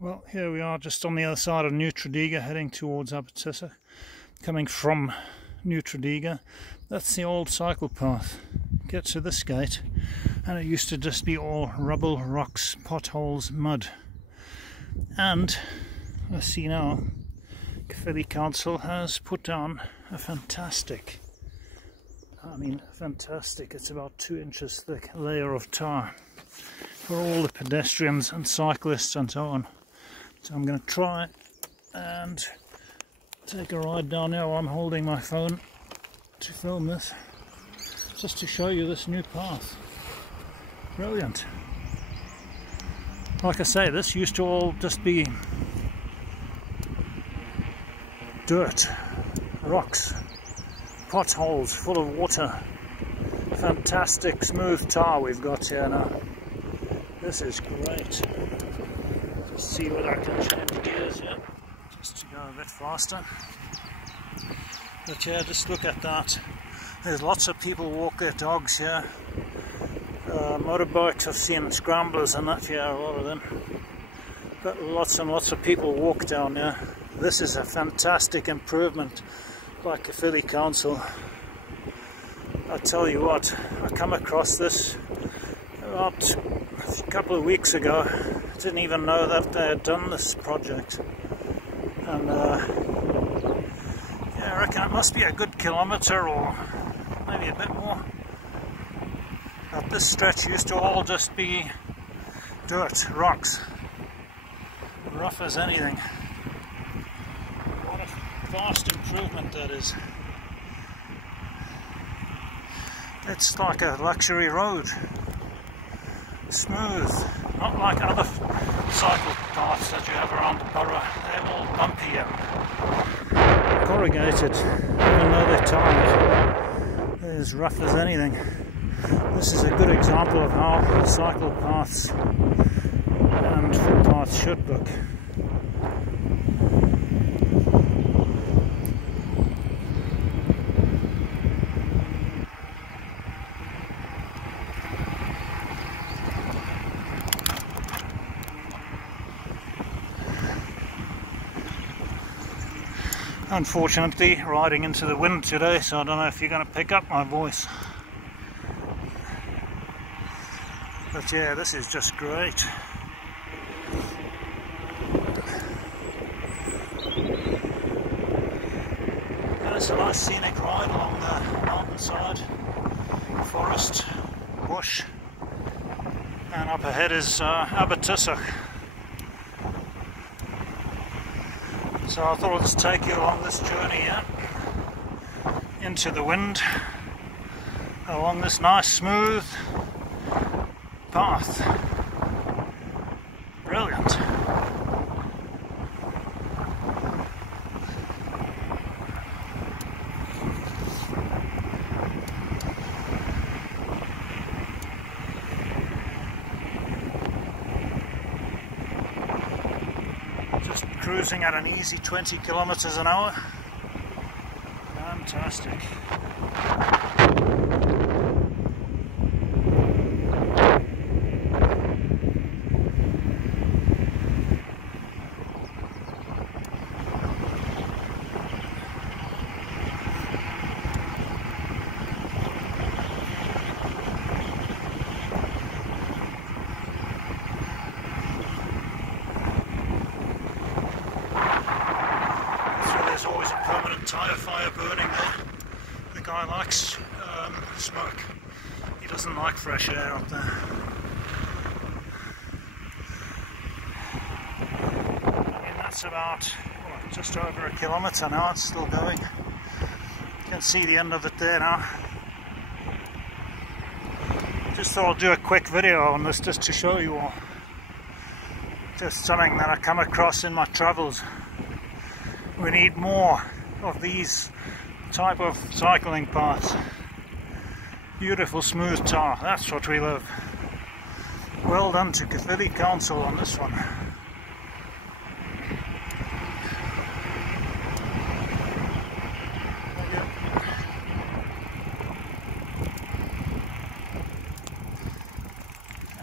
Well, here we are just on the other side of New Tredegar, heading towards Abertysswg. Coming from New Tredegar, that's the old cycle path. Get to this gate and it used to just be all rubble, rocks, potholes, mud. And I see now Caerphilly Council has put down a fantastic, it's about 2 inches thick layer of tar for all the pedestrians and cyclists and so on. So I'm going to try and take a ride down there while I'm holding my phone to film this, just to show you this new path. Brilliant. Like I say, this used to all just be dirt, rocks, potholes full of water. Fantastic smooth tar we've got here now. This is great. Just see whether I can change gears here, just to go a bit faster. But yeah, just look at that. There's lots of people walk their dogs here. Motorbikes, I've seen scramblers and that here, a lot of them. But lots and lots of people walk down here. This is a fantastic improvement by Caerphilly Council. I tell you what, I come across this about a couple of weeks ago. I didn't even know that they had done this project. And yeah, I reckon it must be a good kilometre or maybe a bit more. But this stretch used to all just be dirt, rocks, rough as anything. What a vast improvement that is. It's like a luxury road. Smooth, not like other cycle paths that you have around the borough. They're all bumpy and corrugated, even though they're tarred. They're as rough as anything. This is a good example of how cycle paths and footpaths should look. Unfortunately, riding into the wind today, so I don't know if you're going to pick up my voice. But yeah, this is just great. And it's a nice scenic ride along the mountainside, forest, bush, and up ahead is Abertysswg. So I thought I'd just take you along this journey here, into the wind, along this nice smooth path. Brilliant. Just cruising at an easy 20 kilometers an hour. Fantastic. There's always a permanent tyre fire burning there. The guy likes smoke. He doesn't like fresh air up there. That's about just over a kilometre now. It's still going. You can see the end of it there now. Just thought I'd do a quick video on this just to show you all. Just something that I come across in my travels. We need more of these type of cycling paths. Beautiful smooth tar, that's what we love. Well done to Caerphilly Council on this one.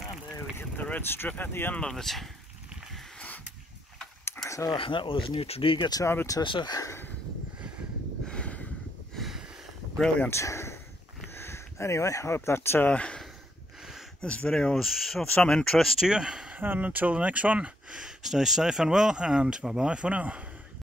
And there we hit the red strip at the end of it. So that was new Tredegar to Abertysswg. Brilliant. Anyway, I hope that this video was of some interest to you, and until the next one, stay safe and well, and bye bye for now.